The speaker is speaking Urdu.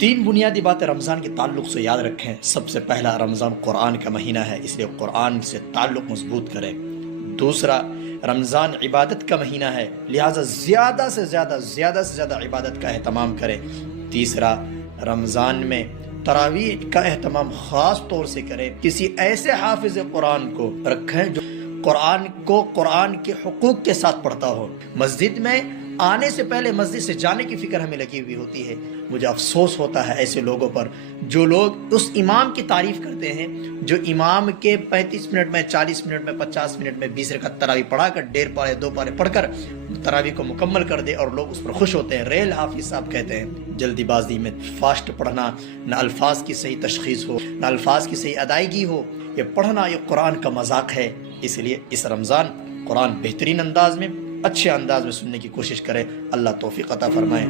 تین بنیادی باتیں رمضان کے تعلق سے یاد رکھیں۔ سب سے پہلا، رمضان قرآن کا مہینہ ہے، اس لیے قرآن سے تعلق مضبوط کریں۔ دوسرا، رمضان عبادت کا مہینہ ہے، لہٰذا زیادہ سے زیادہ عبادت کا اہتمام کریں۔ تیسرا، رمضان میں تراویح کا اہتمام خاص طور سے کریں۔ کسی ایسے حافظ قرآن کو رکھیں جو قرآن کے حقوق کے ساتھ پڑھتا ہو۔ مسجد میں آنے سے پہلے مسجد سے جانے کی فکر ہمیں لگی ہوئی ہوتی ہے۔ مجھے افسوس ہوتا ہے ایسے لوگوں پر جو لوگ اس امام کی تعریف کرتے ہیں جو امام کے 35 منٹ میں، 40 منٹ میں، 50 منٹ میں 20 رکعت تراویح پڑھا کر 1.5 پارے 2 پارے پڑھ کر تراویح کو مکمل کر دے اور لوگ اس پر خوش ہوتے ہیں۔ ریل حافظ صاحب کہتے ہیں جلدی بازی میں فاسٹ پڑھنا، نہ الفاظ کی صحیح تشخیص ہو، نہ الفاظ کی صحیح ادائیگی ہو، یہ پڑھنا یہ قرآن کا مذاق ہے۔ اس لیے اس رمضان قرآن بہترین انداز میں، اچھے انداز میں سننے کی کوشش کرے۔ اللہ توفیق عطا فرمائے۔